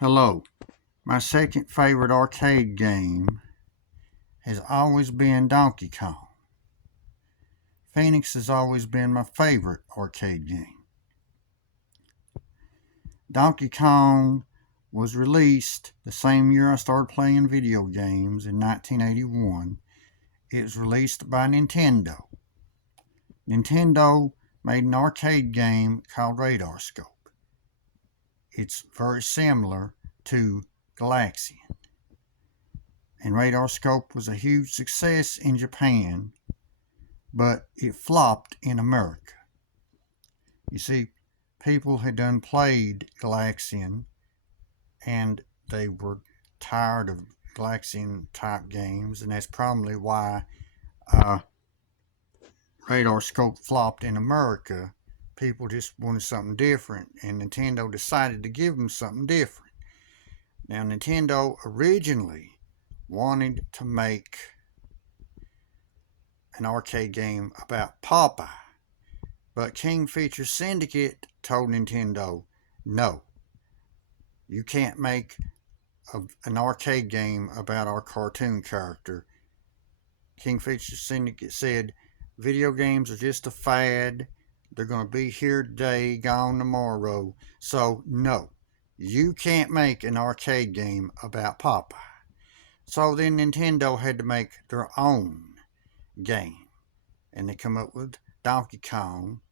Hello. My second favorite arcade game has always been Donkey Kong. Phoenix has always been my favorite arcade game. Donkey Kong was released the same year I started playing video games in 1981. It was released by Nintendo. Nintendo made an arcade game called Radar Scope. It's very similar to Galaxian. And Radar Scope was a huge success in Japan, but it flopped in America. You see, people had done played Galaxian and they were tired of Galaxian type games, and that's probably why Radar Scope flopped in America. People just wanted something different, and Nintendo decided to give them something different. Now, Nintendo originally wanted to make an arcade game about Popeye, but King Feature Syndicate told Nintendo, no, you can't make an arcade game about our cartoon character. King Feature Syndicate said, video games are just a fad. They're going to be here today, gone tomorrow. So, no, you can't make an arcade game about Popeye. So then Nintendo had to make their own game. And they come up with Donkey Kong.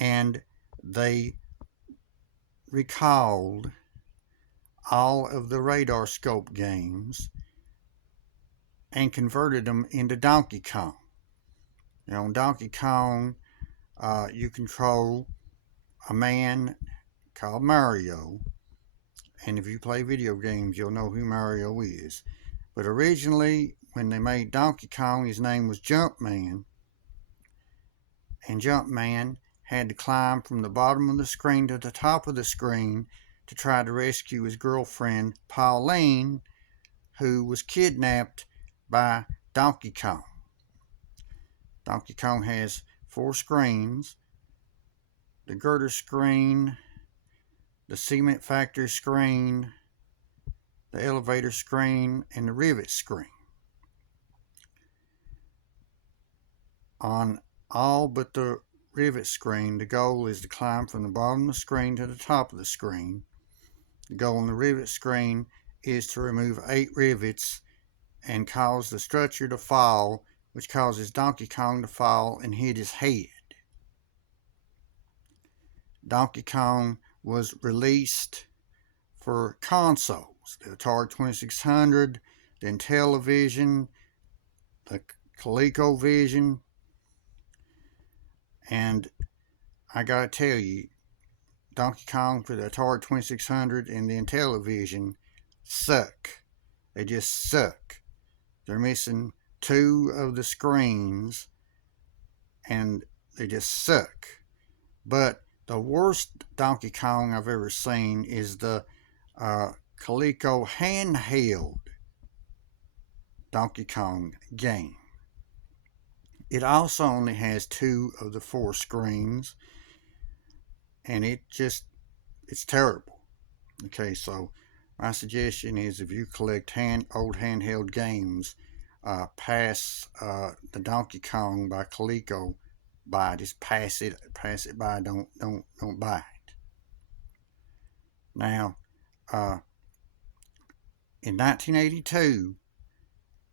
And they recalled all of the Radar Scope games and converted them into Donkey Kong. Now, in Donkey Kong, you control a man called Mario, and if you play video games, you'll know who Mario is. But originally, when they made Donkey Kong, his name was Jumpman, and Jumpman had to climb from the bottom of the screen to the top of the screen to try to rescue his girlfriend, Pauline, who was kidnapped by Donkey Kong. Donkey Kong has 4 screens: the girder screen, the cement factory screen, the elevator screen, and the rivet screen. On all but the rivet screen, the goal is to climb from the bottom of the screen to the top of the screen. The goal on the rivet screen is to remove 8 rivets and cause the structure to fall, which causes Donkey Kong to fall and hit his head. Donkey Kong was released for consoles: the Atari 2600, the Intellivision, the ColecoVision, and I gotta tell you, Donkey Kong for the Atari 2600 and the Intellivision suck. They just suck. They're missing 2 of the screens, and they just suck. But the worst Donkey Kong I've ever seen is the Coleco handheld Donkey Kong game. It also only has 2 of the 4 screens, and it's terrible. Okay, so my suggestion is, if you collect old handheld games, pass the Donkey Kong by Coleco by. Just pass it by. Don't buy it. Now, in 1982,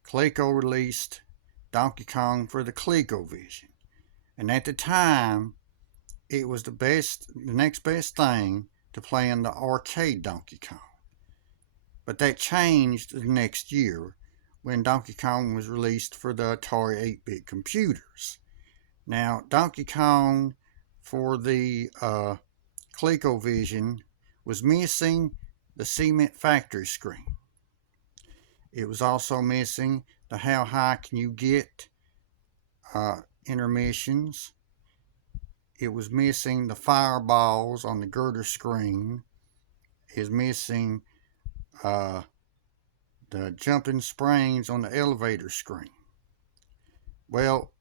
Coleco released Donkey Kong for the ColecoVision, and at the time, it was the next best thing to playing the arcade Donkey Kong. But that changed the next year when Donkey Kong was released for the Atari 8-bit computers. Now, Donkey Kong for the ColecoVision was missing the cement factory screen. It was also missing the how high can you get intermissions. It was missing the fireballs on the girder screen. It was missing the jumping springs on the elevator screen. Well,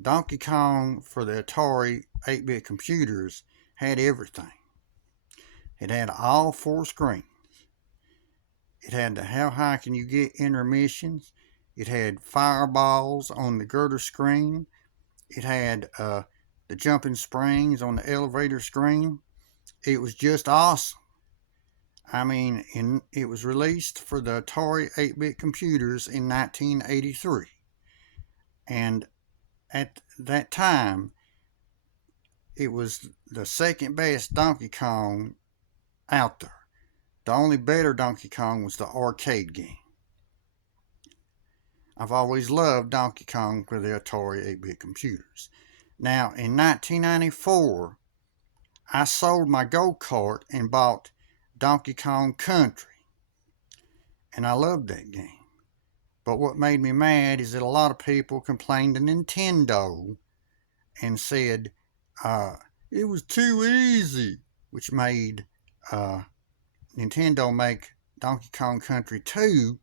Donkey Kong for the Atari 8-bit computers had everything. It had all 4 screens. It had the how high can you get intermissions. It had fireballs on the girder screen. It had the jumping springs on the elevator screen. It was just awesome. I mean, it was released for the Atari 8-bit computers in 1983. And at that time, it was the second best Donkey Kong out there. The only better Donkey Kong was the arcade game. I've always loved Donkey Kong for the Atari 8-bit computers. Now, in 1994, I sold my go-kart and bought Donkey Kong Country. And I loved that game. But what made me mad is that a lot of people complained to Nintendo and said it was too easy, which made Nintendo make Donkey Kong Country 2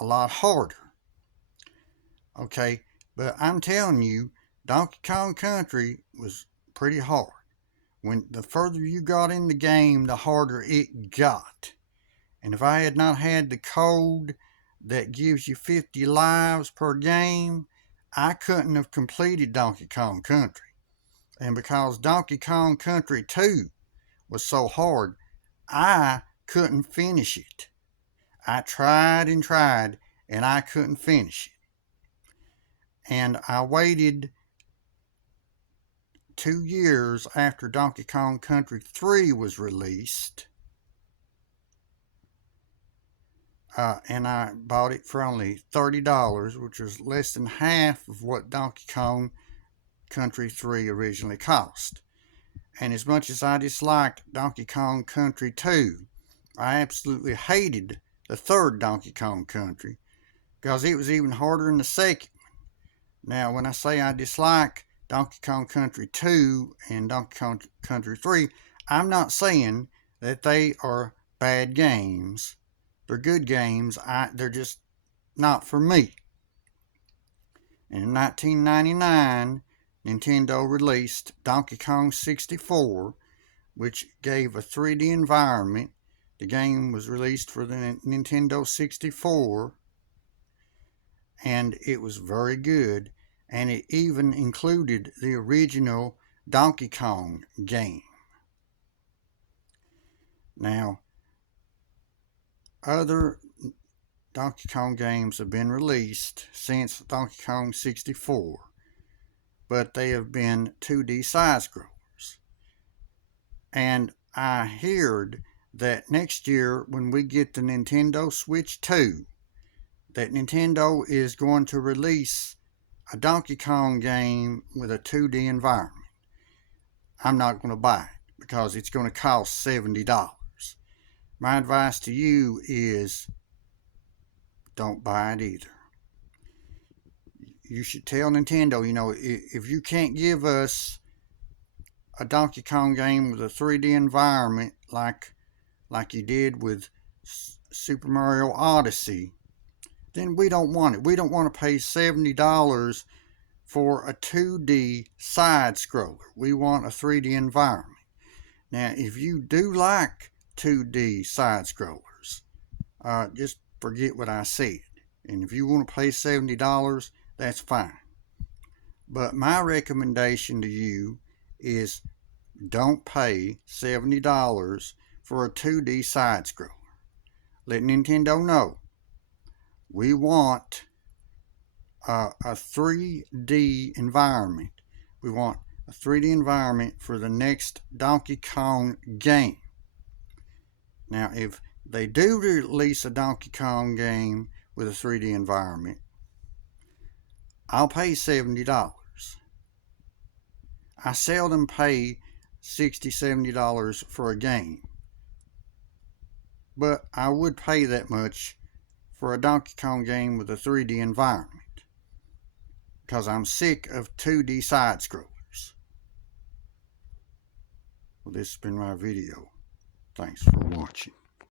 a lot harder. Okay, but I'm telling you, Donkey Kong Country was pretty hard. When the further you got in the game, the harder it got. And if I had not had the code that gives you 50 lives per game, I couldn't have completed Donkey Kong Country. And because Donkey Kong Country 2 was so hard, I couldn't finish it. I tried and tried, and I couldn't finish it. And I waited 2 years after Donkey Kong Country 3 was released, and I bought it for only $30, which was less than half of what Donkey Kong Country 3 originally cost. And as much as I disliked Donkey Kong Country 2, I absolutely hated the third Donkey Kong Country because it was even harder than the second one. Now, when I say I dislike Donkey Kong Country 2 and Donkey Kong Country 3, I'm not saying that they are bad games. They're good games. They're just not for me. And in 1999, Nintendo released Donkey Kong 64, which gave a 3D environment. The game was released for the Nintendo 64, and it was very good. And it even included the original Donkey Kong game. Now, other Donkey Kong games have been released since Donkey Kong 64, but they have been 2D side-scrollers. And I heard that next year, when we get the Nintendo Switch 2, that Nintendo is going to release a Donkey Kong game with a 2D environment. I'm not going to buy it because it's going to cost $70. My advice to you is don't buy it either. You should tell Nintendo, if you can't give us a Donkey Kong game with a 3D environment like you did with Super Mario Odyssey, then we don't want it. We don't want to pay $70 for a 2D side-scroller. We want a 3D environment. Now, if you do like 2D side-scrollers, just forget what I said. And if you want to pay $70, that's fine. But my recommendation to you is don't pay $70 for a 2D side-scroller. Let Nintendo know. We want a 3D environment. We want a 3D environment for the next Donkey Kong game. Now, if they do release a Donkey Kong game with a 3D environment, I'll pay $70. I seldom pay $60, $70 for a game, but I would pay that much for a Donkey Kong game with a 3D environment because I'm sick of 2D side-scrollers. Well, this has been my video. Thanks for watching.